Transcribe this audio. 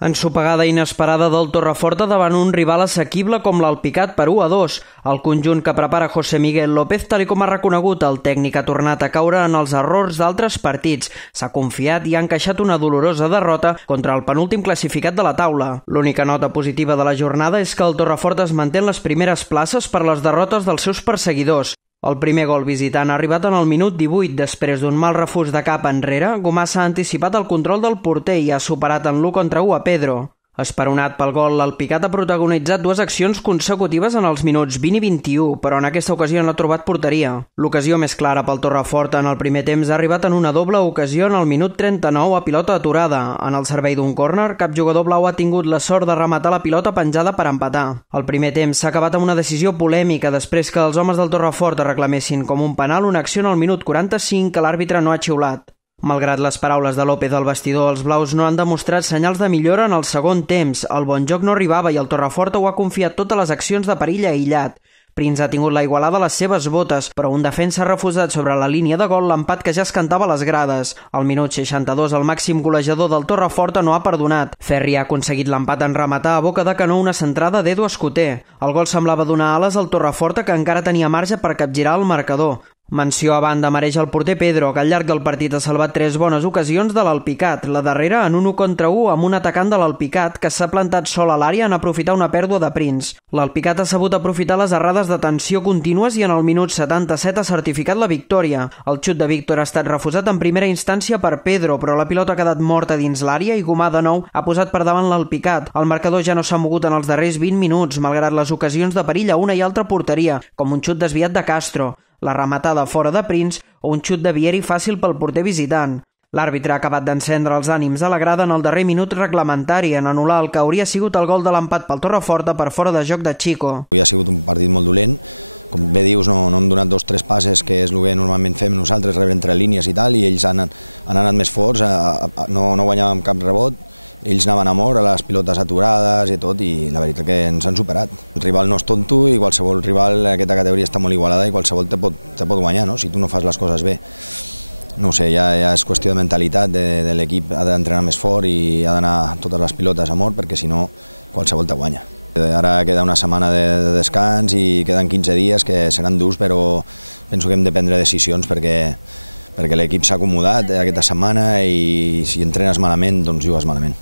Ensopegada inesperada del Torreforta davant un rival assequible com l'Alpicat per 1-2. El conjunt que prepara José Miguel López, tal com ha reconegut, el tècnic ha tornat a caure en els errors d'altres partits. S'ha confiat i ha encaixat una dolorosa derrota contra el penúltim classificat de la taula. L'única nota positiva de la jornada és que el Torreforta es manté en les primeres places per les derrotes dels seus perseguidors. El primer gol visitant ha arribat en el minut 18. Després d'un mal refús de cap enrere, Gomassa ha anticipat el control del porter i ha superat en l'1-1 a Pedro. Esperonat pel gol, l'Alpicat ha protagonitzat dues accions consecutives en els minuts 20 i 21, però en aquesta ocasió no ha trobat porteria. L'ocasió més clara pel Torreforta en el primer temps ha arribat en una doble ocasió en el minut 39 a pilota aturada. En el servei d'un córner, cap jugador blau ha tingut la sort de rematar la pilota penjada per empatar. El primer temps s'ha acabat amb una decisió polèmica després que els homes del Torreforta reclamessin com un penal una acció en el minut 45 que l'àrbitre no ha xiulat. Malgrat les paraules de López al vestidor, els blaus no han demostrat senyals de millora en el segon temps. El bon joc no arribava i el Torreforta ho ha confiat totes les accions de perill aïllat. Prince ha tingut la igualada a les seves botes, però un defensa ha refusat sobre la línia de gol l'empat que ja es cantava a les grades. Al minut 62, el màxim golejador del Torreforta no ha perdonat. Ferri ha aconseguit l'empat en rematar a boca de canó una centrada d'Edu Escoter. El gol semblava donar ales al Torreforta, que encara tenia marge per capgirar el marcador. Menció a banda mereix el porter Pedro, que al llarg del partit ha salvat 3 bones ocasions de l'Alpicat, la darrera en un 1-1 amb un atacant de l'Alpicat que s'ha plantat sol a l'àrea en aprofitar una pèrdua de Prince. L'Alpicat ha sabut aprofitar les errades de tensió contínues i en el minut 77 ha certificat la victòria. El xut de Víctor ha estat refusat en primera instància per Pedro, però la pilota ha quedat morta dins l'àrea i Gomà de nou ha posat per davant l'Alpicat. El marcador ja no s'ha mogut en els darrers 20 minuts, malgrat les ocasions de perill a una i altra porteria, com un xut desviat de Castro, la rematada fora de Prince o un xut de Vieri fàcil pel porter visitant. L'àrbitre ha acabat d'encendre els ànims a la grada en el darrer minut reglamentari en anul·lar el que hauria sigut el gol de l'empat pel Torreforta per fora de joc de Chico. Avui ha sigut un partit molt dolent. Com bé dius, no hem donat 2 o 3 passes, que és el que normalment fem nosaltres, rebre entre línies i tal, i ells han anat més forts, no guanyàvem cap rebot. Ells anaven a mort a les pilotes aturades i tot, i la veritat que ens han superat. El rival no és tonto i qualsevol rival d'aquesta categoria està molt igualada i qualsevol te pot guanyar, no? Si tu no fas les coses bé. No ho sé, ja és qüestió de mentalitat de l'equip, ha d'entrenar més fort i ha d'anar totes les pilotes a mort, perquè si no qualsevol te guanya. Ara queda una setmana de descans i queden 15 dies que seran durs, però penso que hem de prendre decisions perquè l'equip s'ha acomodat aquesta setmana i si entrenes malament, doncs jugues malament.